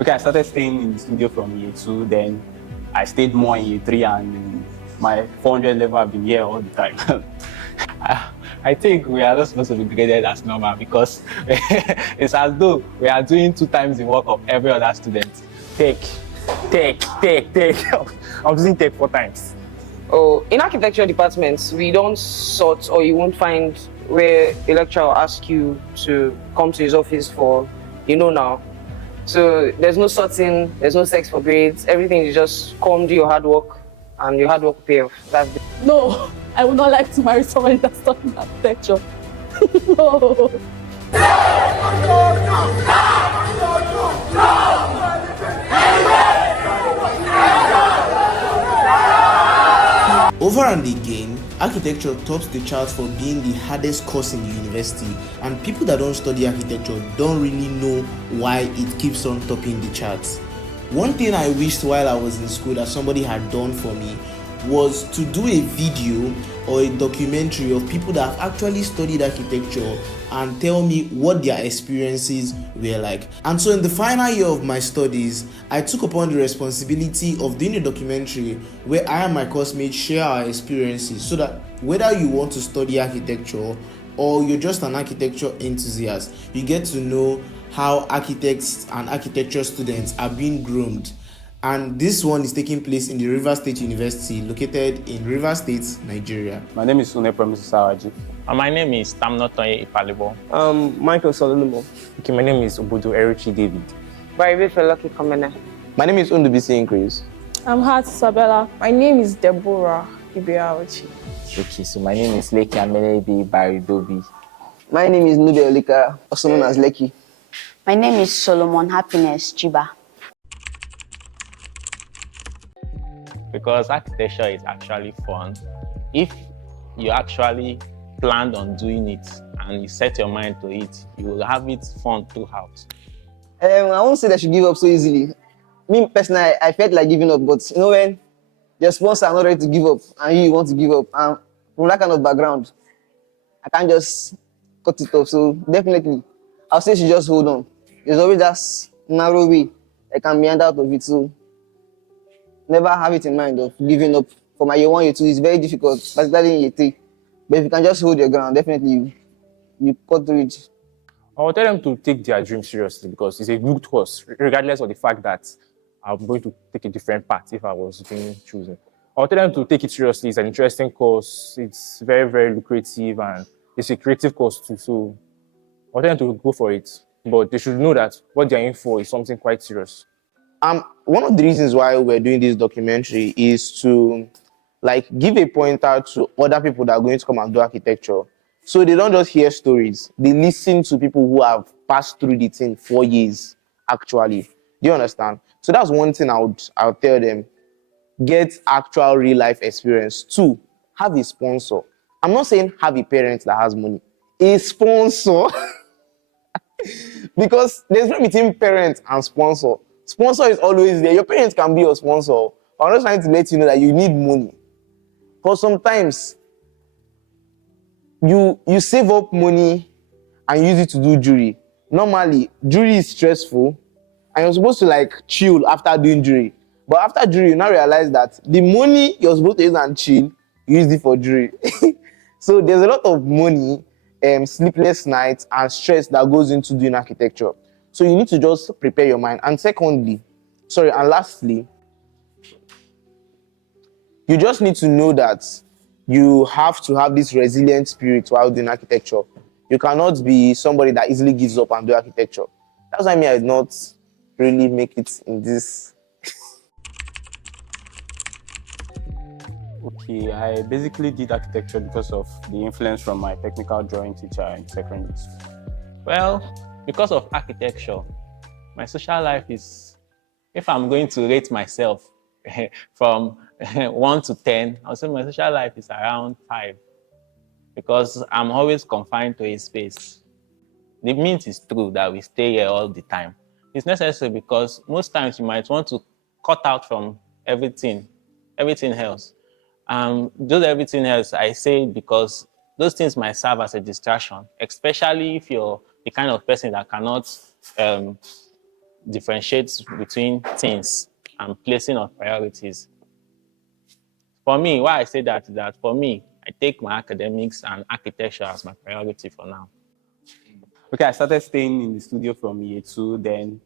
Okay, I started staying in the studio from year 2, then I stayed more in year 3, and my 400 level have been here all the time. I think we are not supposed to be graded as normal because it's as though we are doing 2 times the work of every other student. Take. I'm using take 4 times. Oh, in architecture departments, we don't sort, or you won't find where a lecturer will ask you to come to his office for, now. So there's no sorting, there's no sex for grades. Everything is just come do your hard work, and your hard work will pay off. That's it. No, I would not like to marry someone that's studying architecture. No. Over and again, architecture tops the chart for being the hardest course in the university, and people that don't study architecture don't really know why it keeps on topping the charts. One thing I wished while I was in school that somebody had done for me was to do a video or a documentary of people that have actually studied architecture and tell me what their experiences were like. And so in the final year of my studies, I took upon the responsibility of doing a documentary where I and my classmates share our experiences, so that whether you want to study architecture or you're just an architecture enthusiast, you get to know how architects and architecture students are being groomed. And this one is taking place in the Rivers State University, located in Rivers State, Nigeria. My name is Archi. My name is Tamnotoye Ipalibo. Michael Solumo. Okay, my name is Obudu Archi David. Baribe Felaki Kamene. My name is Undubisi Increase. I'm Hart Isabella. My name is Deborah Ibiaochi. Okay, so my name is Leki Amelebe Baridobi. My name is Nube Olika, also known as Leki. My name is Solomon Happiness Chiba. Because architecture is actually fun. If you actually planned on doing it and you set your mind to it, you will have it fun throughout. I won't say that you give up so easily. Me personally, I felt like giving up, but when your sponsor are not ready to give up and you want to give up, and from that kind of background, I can't just cut it off. So definitely, I'll say she just hold on. There's always that narrow way I can meander out of it. So never have it in mind of giving up. For my year 1, year 2, it's very difficult, particularly in year 3. But if you can just hold your ground, definitely you cut through it. I will tell them to take their dream seriously because it's a good course, regardless of the fact that I'm going to take a different path if I was being chosen. I will tell them to take it seriously. It's an interesting course. It's very, very lucrative, and it's a creative course too. So I will tell them to go for it. But they should know that what they're in for is something quite serious. One of the reasons why we're doing this documentary is to give a pointer to other people that are going to come and do architecture. So they don't just hear stories. They listen to people who have passed through the thing 4 years, actually. Do you understand? So that's one thing I'll tell them. Get actual real life experience. 2, have a sponsor. I'm not saying have a parent that has money. A sponsor. Because there's no between parent and sponsor. Sponsor is always there. Your parents can be your sponsor. I'm just trying to let you know that you need money. Because sometimes you save up money and use it to do jury. Normally, jury is stressful and you're supposed to chill after doing jury. But after jury, you now realize that the money you're supposed to use and chill, you use it for jury. So there's a lot of money, sleepless nights, and stress that goes into doing architecture. So you need to just prepare your mind. And lastly, you just need to know that you have to have this resilient spirit while doing architecture. You cannot be somebody that easily gives up and do architecture. That's why I did not really make it in this. Okay, I basically did architecture because of the influence from my technical drawing teacher in secondary school. Well, because of architecture, my social life is, if I'm going to rate myself from 1 to 10, I'll say my social life is around 5 because I'm always confined to a space. It means it's true that we stay here all the time. It's necessary because most times you might want to cut out from everything else. Those everything else, I say because those things might serve as a distraction, especially if you're the kind of person that cannot differentiate between things and placing of priorities. For me, why I say that is that for me, I take my academics and architecture as my priority for now. Okay, I started staying in the studio from year two, then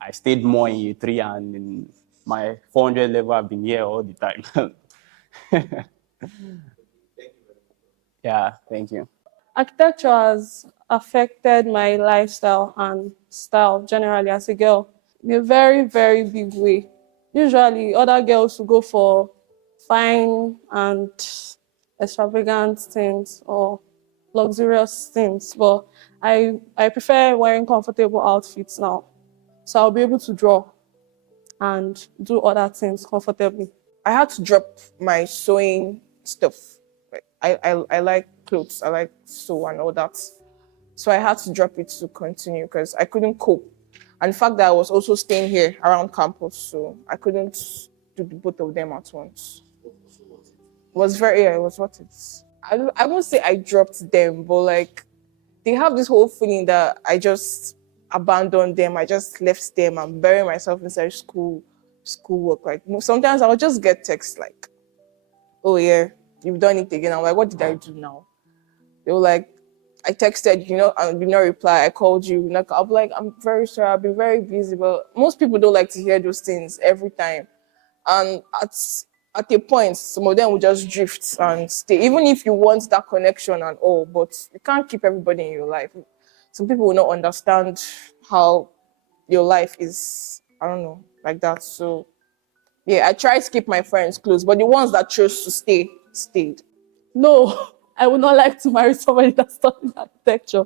I stayed more in year three, and in my 400 level, I've been here all the time. Yeah, thank you. Architecture has affected my lifestyle and style generally as a girl in a very, very big way. Usually, other girls will go for fine and extravagant things or luxurious things, but I prefer wearing comfortable outfits now. So I'll be able to draw and do other things comfortably. I had to drop my sewing stuff. Like, I like clothes, I like sew and all that. So I had to drop it to continue because I couldn't cope. And the fact that I was also staying here around campus, so I couldn't do the both of them at once. It was very, yeah, it was what it's. I won't say I dropped them, but like they have this whole feeling that I just abandoned them, I just left them and bury myself inside schoolwork. Like sometimes I'll just get texts like, "Oh yeah, you've done it again." I'm like, "What did I do now?" They were like, "I texted, and you not reply. I called you." Like, I'll be like, "I'm very sorry. I've been very busy." But most people don't like to hear those things every time. And at a point, some of them will just drift and stay, even if you want that connection and all. But you can't keep everybody in your life. Some people will not understand how your life is. I don't know, like that. So yeah, I try to keep my friends close, but the ones that chose to stay stayed. No, I would not like to marry somebody that studies architecture.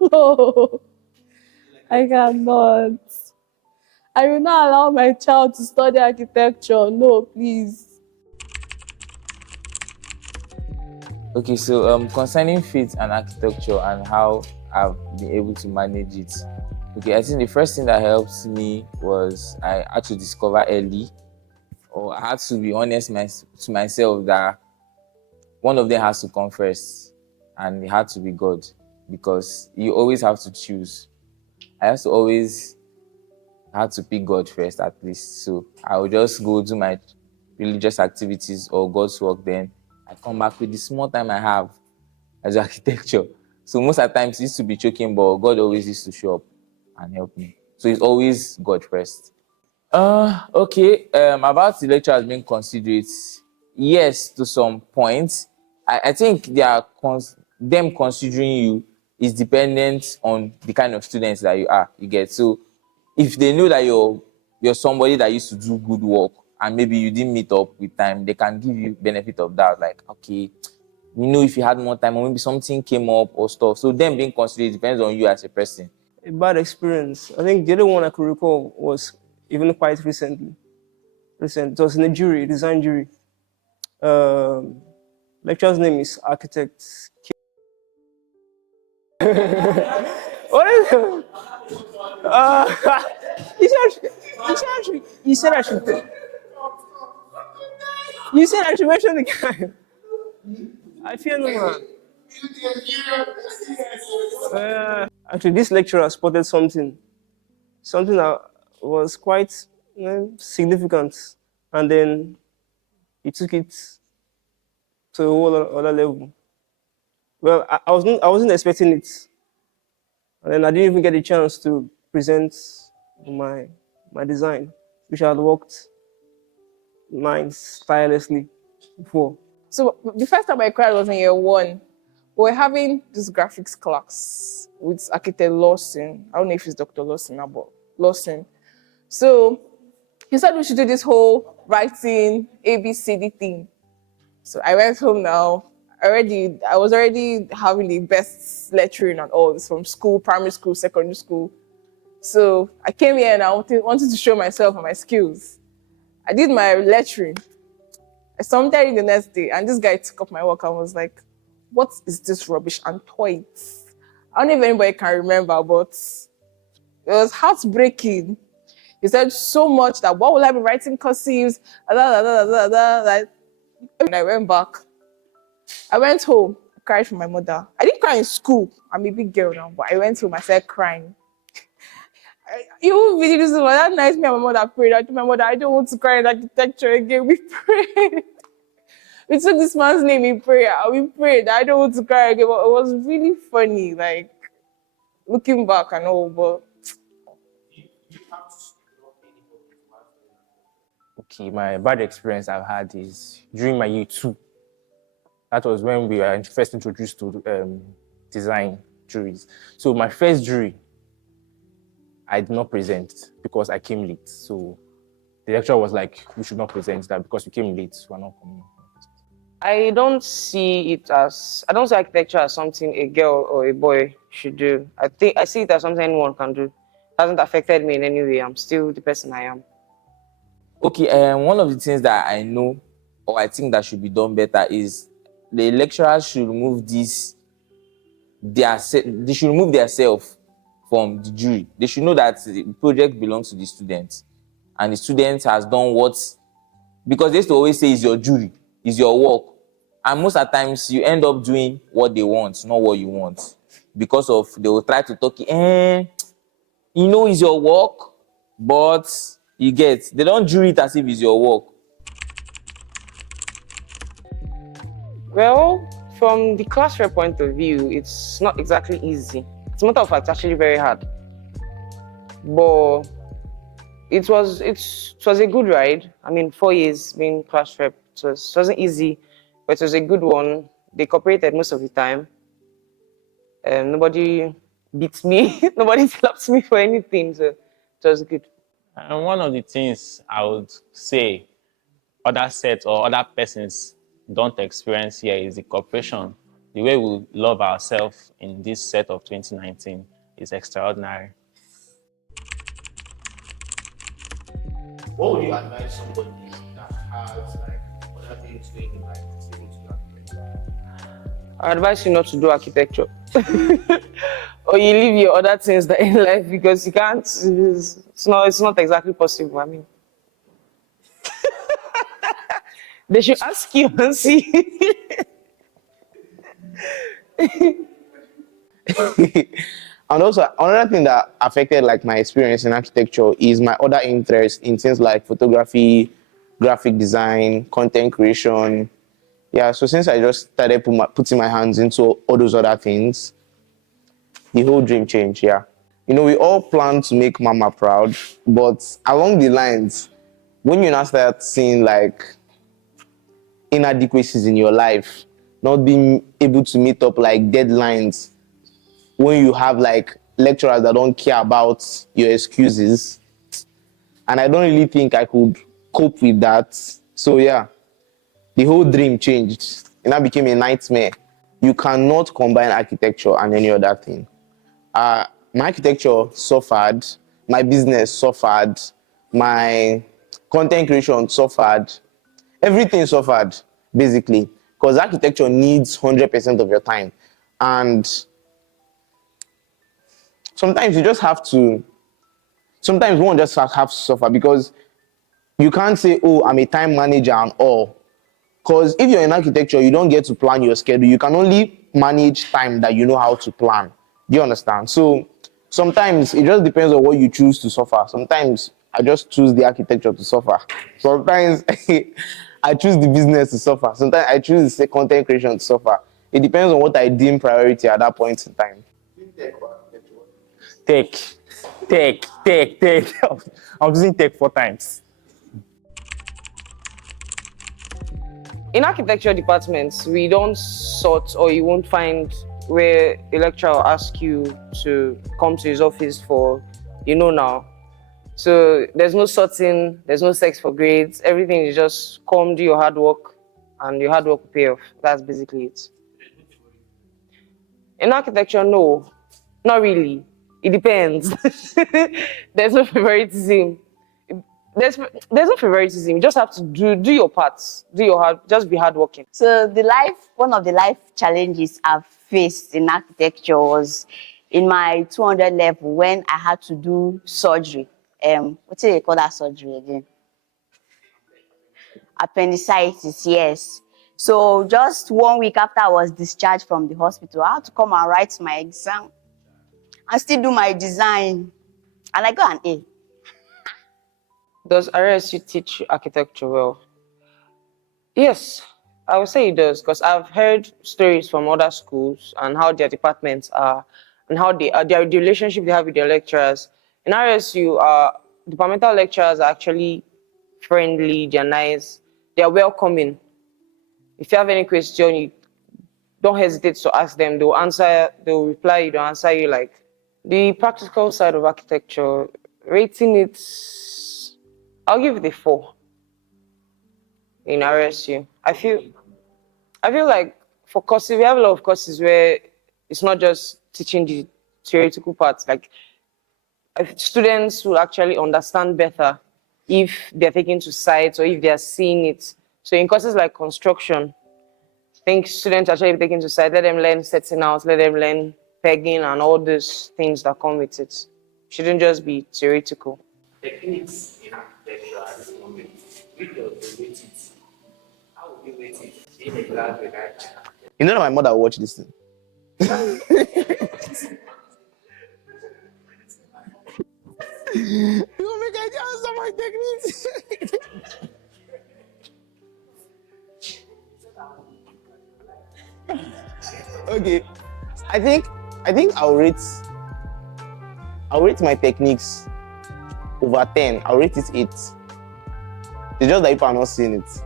No, I cannot. I will not allow my child to study architecture. No, please. Okay, so concerning faith and architecture and how I've been able to manage it. Okay, I think the first thing that helped me was I had to discover early, or I had to be honest to myself that one of them has to come first, and it had to be God, because you always have to choose. I have to always had to pick God first at least. So I would just go do my religious activities or God's work, then I come back with the small time I have as architecture. So most of the times it used to be choking, but God always used to show up and help me. So it's always God first. Okay. About the lecturers being considerate, yes, to some points. I think them considering you is dependent on the kind of students that you are. You get, so if they know that you're somebody that used to do good work and maybe you didn't meet up with time, they can give you benefit of that. Like, okay, if you had more time or maybe something came up or stuff. So them being considered depends on you as a person. A bad experience. I think the other one I could recall was even quite recently. It was in a jury, design jury. Lecturer's name is Architect. What is it? You said I should. You said I should mention the guy. I fear no man. Actually, this lecturer spotted something that was quite significant, and then he took it to a whole other level. Well, I wasn't expecting it, and then I didn't even get a chance to present my design, which I had worked nice tirelessly before. So the first time I cried was in year one. We were having this graphics class with architect Lawson. I don't know if it's Dr. Lawson now, but Lawson. So he said we should do this whole writing ABCD thing. So I went home now. I was already having the best lecturing and all this from school, primary school, secondary school. So I came here and I wanted to show myself and my skills. I did my lecturing. I submitted the next day, and this guy took up my work and was like, "What is this rubbish?" and tore it. I don't know if anybody can remember, but it was heartbreaking. He said so much that, "What will I be writing cursives?" Like, when I went back, I went home, I cried for my mother. I didn't cry in school. I'm a big girl now, but I went home, I started crying. Even video this one, that night me and my mother prayed. I told my mother, I don't want to cry in architecture again. We prayed. We took this man's name in prayer. We prayed. I don't want to cry again. But it was really funny, like looking back and all. But Okay, my bad experience I've had is during my year 2. That was when we were first introduced to design juries. So my first jury, I did not present because I came late. So the lecturer was like, we should not present that because you came late, we're not coming. I don't see architecture as something a girl or a boy should do. I see it as something anyone can do. It hasn't affected me in any way. I'm still the person I am. Okay, one of the things that I know or I think that should be done better is the lecturers should remove they should remove themselves from the jury. They should know that the project belongs to the students and the student has done what, because they used to always say it's your jury, it's your work. And most of the times you end up doing what they want, not what you want. Because of they will try to talk, you know it's your work, but you get, they don't jury it as if it's your work. Well, from the class rep point of view, it's not exactly easy. As a matter of fact, it's actually very hard. But it was a good ride. I mean, 4 years being class rep, it wasn't easy, but it was a good one. They cooperated most of the time. Nobody beats me. Nobody slaps me for anything. So it was good. And one of the things I would say other sets or other persons don't experience here is the cooperation. The way we love ourselves in this set of 2019 is extraordinary. What would you advise somebody that has like other things going in life to stay into architecture? I advise you not to do architecture. Or you leave your other things that in life because you can't, it's not exactly possible. I mean, they should ask you and see. And also another thing that affected like my experience in architecture is my other interest in things like photography, graphic design, content creation. Yeah, so since I just started putting my hands into all those other things, the whole dream changed, yeah. You know, we all plan to make mama proud, but along the lines, when you now start seeing like inadequacies in your life, not being able to meet up like deadlines, when you have like lecturers that don't care about your excuses, and I don't really think I could cope with that. So yeah, the whole dream changed and that became a nightmare. You cannot combine architecture and any other thing. My architecture suffered, my business suffered, my content creation suffered, everything suffered basically, because architecture needs 100% of your time. And sometimes you just have to, sometimes one just have to suffer, because you can't say, oh, I'm a time manager and all. Because if you're in architecture, you don't get to plan your schedule. You can only manage time that you know how to plan. Do you understand? So sometimes it just depends on what you choose to suffer. Sometimes I just choose the architecture to suffer. Sometimes I choose the business to suffer. Sometimes I choose the content creation to suffer. It depends on what I deem priority at that point in time. Tech. I'm using tech 4 times. In architecture departments, we don't sort, or you won't find where a lecturer will ask you to come to his office for, now. So there's no sorting, there's no sex for grades. Everything is just come, do your hard work, and your hard work will pay off. That's basically it. In architecture, no, not really. It depends. There's no favoritism. There's no favoritism. You just have to do your parts, just be hardworking. So one of the life challenges I've faced in architecture was in my 200 level when I had to do surgery. What do they call that surgery again? Appendicitis, yes. So just 1 week after I was discharged from the hospital, I had to come and write my exam and still do my design. and I got an A. Does RSU teach architecture well? Yes, I would say it does because I've heard stories from other schools and how their departments are and how the relationship they have with their lecturers. In RSU, departmental lecturers are actually friendly, they're nice, they're welcoming. If you have any question, you don't hesitate to ask them. They'll answer, they'll reply, they'll answer you. Like the practical side of architecture, rating it, I'll give it a 4 in RSU. I feel like for courses, we have a lot of courses where it's not just teaching the theoretical parts. Like students will actually understand better if they're taking to sites or if they're seeing it. So in courses like construction, I think students actually taking to site, let them learn setting out, let them learn pegging and all those things that come with it. Shouldn't just be theoretical. Techniques in architecture at this moment, if you rate it, how would you rate it in a class with that? You know that my mother will watch this thing. You will make idea answer my techniques. Okay, I think I'll rate my techniques over 10. I'll rate it 8. It's just that people are not seeing it.